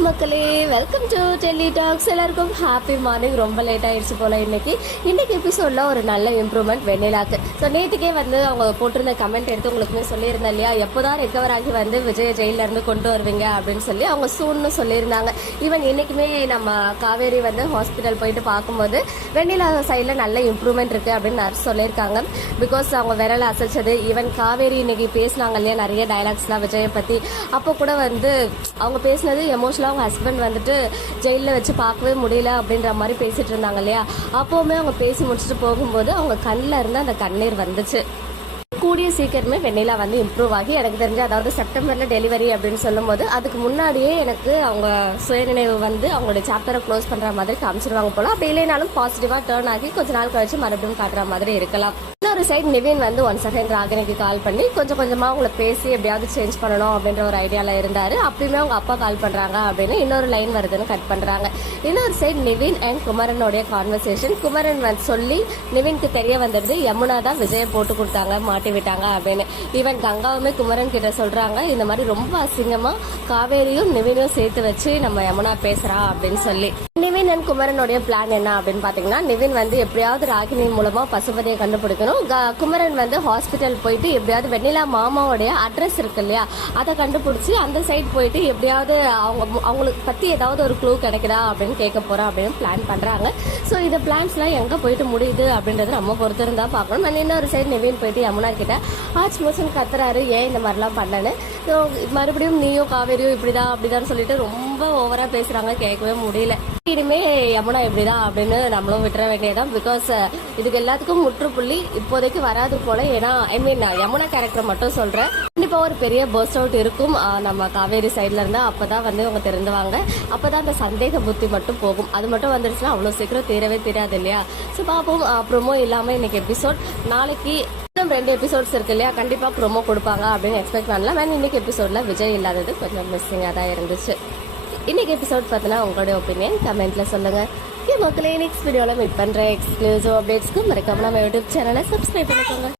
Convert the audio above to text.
மக்களே, welcome to Delhi tax. எல்லாருக்கும் happy morning. ரொம்ப லேட் ஆயிடுச்சு போல இன்னைக்கு எபிசோட்ல ஒரு நல்ல இம்ப்ரூவ்மெண்ட் வெண்ணிலாக்கு. ஸோ நேற்றுக்கே அவங்க போட்டிருந்த கமெண்ட் எடுத்து உங்களுக்குமே சொல்லியிருந்தேன் இல்லையா, எப்போதான் ரெக்கவர் ஆகி விஜய ஜெயில இருந்து கொண்டு வருவீங்க அப்படின்னு சொல்லி அவங்க சூன்னு சொல்லியிருந்தாங்க. ஈவன் இன்னைக்குமே நம்ம காவேரி ஹாஸ்பிட்டல் போயிட்டு பார்க்கும்போது வெண்ணிலா சைடில் நல்ல இம்ப்ரூவ்மெண்ட் இருக்கு அப்படின்னு நர்ஸ் சொல்லியிருக்காங்க. பிகாஸ் அவங்க விரல அசைச்சது, ஈவன் காவேரி இன்னைக்கு பேசினாங்க இல்லையா நிறைய டைலாக்ஸ்லாம் விஜயை பத்தி. அப்போ கூட அவங்க பேசினது எமோஷனலாக அவங்க ஹஸ்பண்ட் ஜெயிலில் வச்சு பார்க்கவே முடியல அப்படின்ற மாதிரி பேசிட்டு இருந்தாங்க இல்லையா. அப்போவுமே அவங்க பேசி முடிச்சுட்டு போகும்போது அவங்க கண்ணில் இருந்து அந்த கண்ணீர் வந்துச்சு. கூடிய சீக்கிரமே வெண்ணிலா இம்ப்ரூவ் ஆகி எனக்கு தெரிஞ்சு, அதாவது செப்டம்பர்ல டெலிவரி அப்படின்னு சொல்லும் போது அதுக்கு முன்னாடியே எனக்கு அவங்க சுயநினைவு அவங்களுடைய சாப்டரை க்ளோஸ் பண்ற மாதிரி காமிச்சிருவாங்க போல. அப்படி இல்லைனாலும் பாசிட்டிவா டேர்ன் ஆகி கொஞ்ச நாள் கழிச்சு மறுபடியும் காட்டுற மாதிரி இருக்கலாம். இன்னொரு சைட் நிவின் ஒன் செகண்ட் ராகினிக்கு கால் பண்ணி கொஞ்சம் கொஞ்சமா அவங்களை பேசி எப்படியாவது சேஞ்ச் பண்ணணும் அப்படின்ற ஒரு ஐடியால இருந்தாரு. அப்பயுமே அவங்க அப்பா கால் பண்றாங்க அப்படின்னு இன்னொரு லைன் வருதுன்னு கட் பண்றாங்க. இன்னொரு சைட் நிவின் அண்ட் குமரனுடைய கான்வர்சேஷன். குமரன் சொல்லி நிவின்க்கு தெரிய வந்தது யமுனா தான் விஜயை போட்டு கொடுத்தாங்க, மாட்டி விட்டாங்க அப்படின்னு. ஈவன் கங்காவுமே குமரன் கிட்ட சொல்றாங்க, இந்த மாதிரி ரொம்ப அசிங்கமா காவேரியும் நிவினையும் சேர்த்து வச்சு நம்ம யமுனா பேசுறா அப்படின்னு சொல்லி. நிவின் அண்ட் குமரனுடைய பிளான் என்ன அப்படின்னு பாத்தீங்கன்னா, நிவின் எப்படியாவது ராகினி மூலமா பசுபதியை கண்டுபிடிக்கணும். குமரன் ஹாஸ்பிட்டல் போயிட்டு எப்படியாவது வெண்ணிலா மாமாவுடைய அட்ரஸ் இருக்கு இல்லையா, அதை கண்டுபிடிச்சு அந்த சைட் போயிட்டு எப்படியாவது அவங்களுக்கு பத்தி ஏதாவது ஒரு க்ளூ கிடைக்குதா அப்படின்னு கேட்க போறோம் அப்படின்னு பிளான் பண்றாங்க. ஸோ இந்த பிளான்ஸ் எல்லாம் எங்க போயிட்டு முடியுது அப்படின்றது நம்ம பொறுத்து இருந்தா பார்க்கணும். நான் இன்னொரு சைடு நிவின் போயிட்டு யமுனா கிட்ட ஆச்சு மோசன் கத்துறாரு, ஏன் இந்த மாதிரிலாம் பண்ணனு. ஸோ மறுபடியும் நீயும் காவேரியும் இப்படிதான் அப்படிதான் சொல்லிட்டு ரொம்ப ஓவரா பேசுறாங்க, கேட்கவே முடியல. இனிமே யமுனா இப்படிதான் அப்படின்னு நம்மளும் விட்டுற வேண்டியதான். பிகாஸ் இதுக்கு எல்லாத்துக்கும் முற்றுப்புள்ளி இப்போதைக்கு வராது போல. ஏன்னா யமுனா கேரக்டர் மட்டும் சொல்றேன், கண்டிப்பா ஒரு பெரிய பர்ஸ்ட் அவுட் இருக்கும் நம்ம காவேரி சைட்ல இருந்தா. அப்பதான் அவங்க தெரிந்துவாங்க. அப்பதான் அந்த சந்தேக புத்தி மட்டும் போகும். அது மட்டும் வந்துருச்சுன்னா அவ்வளவு சீக்கிரம் தீரவே தீராது இல்லையா. ஸோ பாப்போம். ப்ரோமோ இல்லாம இன்னைக்கு எபிசோட், நாளைக்கு 2 எபிசோட்ஸ் இருக்கு இல்லையா, கண்டிப்பா ப்ரோமோ கொடுப்பாங்க அப்படின்னு எக்ஸ்பெக்ட் பண்ணலாம். வேணும் இன்னைக்கு எபிசோட்ல விஜய் இல்லாதது கொஞ்சம் மிஸ்ஸிங்கா தான் இருந்துச்சு. இன்னைக்கு எபிசோட் பார்த்தீங்கன்னா உங்களுடைய ஒப்பீனியன் கமெண்ட்ல சொல்லுங்க. மக்களே, நெக்ஸ்ட் வீடியோல மீட் பண்ற எக்ஸ்க்ளூசிவ் அப்டேட்ஸ்க்கு மறக்காம நம்ம யூடியூப் சேனலை சப்ஸ்கிரைப் பண்ணிக்கோங்க.